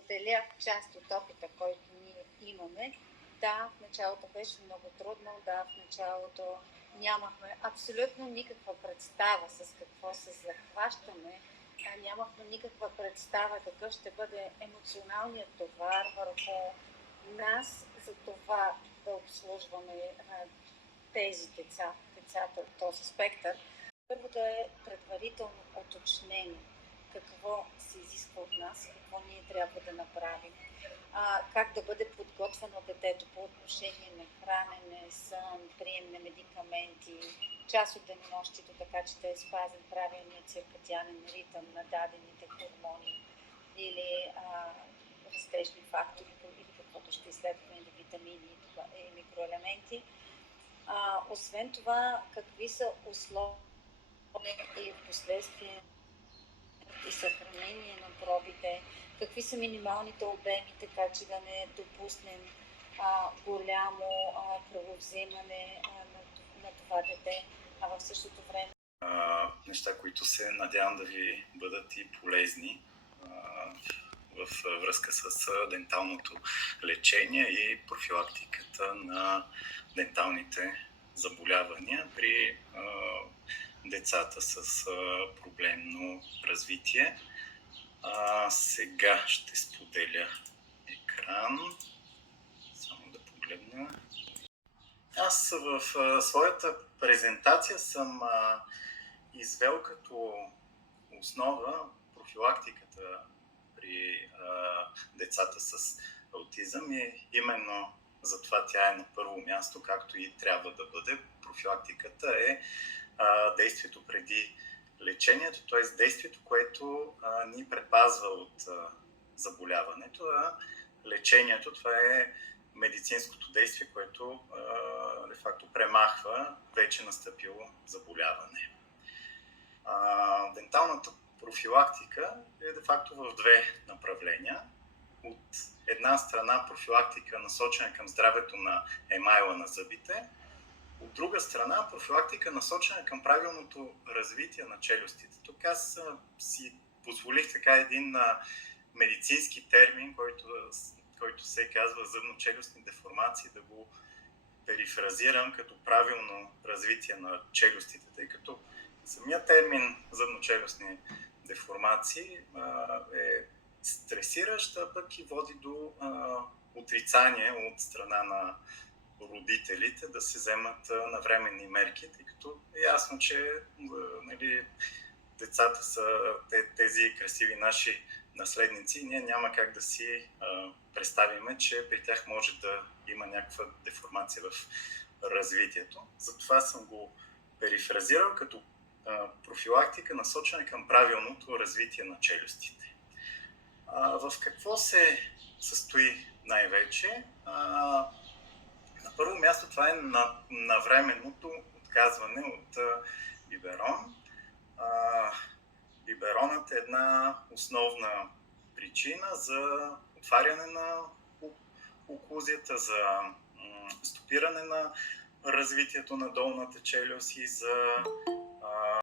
споделя част от опита, който ние имаме. Да, в началото беше много трудно, да, в началото нямахме абсолютно никаква представа с какво се захващаме, нямахме никаква представа какъв ще бъде емоционалният товар върху нас за това да обслужваме тези децата от този спектър. Първо да е предварително уточнение какво се изисква от нас, какво ние трябва да направим, как да бъде подготвено детето по отношение на хранене, сън, прием на медикаменти, част от денонощието, така че да е спазен правилният циркадианен ритъм на дадените хормони или растежни фактори, или каквото ще изследваме, или витамини и микроелементи. Освен това, какви са условия и в последствие и съхранение на пробите, какви са минималните обеми, така че да не допуснем голямо кръвовземане на това дете, а в същото време. Неща, които се надявам да ви бъдат и полезни в връзка с денталното лечение и профилактиката на денталните заболявания при децата с проблемно развитие. Сега ще споделя екран. Само да погледна. Аз в своята презентация съм извел като основа профилактиката при децата с аутизъм и именно затова тя е на първо място, както и трябва да бъде. Профилактиката е действието преди лечението, т.е. действието, което ни предпазва от заболяването, а лечението това е медицинското действие, което де факто премахва вече настъпило заболяване. Денталната профилактика е де факто в две направления. От една страна профилактика насочена към здравето на емайла на зъбите, от друга страна профилактика насочена към правилното развитие на челюстите. Тук аз си позволих така един медицински термин, който се казва зъбно-челюстни деформации, да го перифразирам като правилно развитие на челюстите, тъй като самият термин зъбно-челюстни деформации е стресиращ, а пък и води до отрицание от страна на родителите да се вземат навременни мерки, тъй като е ясно, че децата са тези красиви наши наследници и ние няма как да си представим, че при тях може да има някаква деформация в развитието. Затова съм го перифразирал като профилактика, насочена към правилното развитие на челюстите. В какво се състои най-вече? На първо място това е навременното отказване от биберон. Биберонът е една основна причина за отваряне на оклузията, за стопиране на развитието на долната челюст и за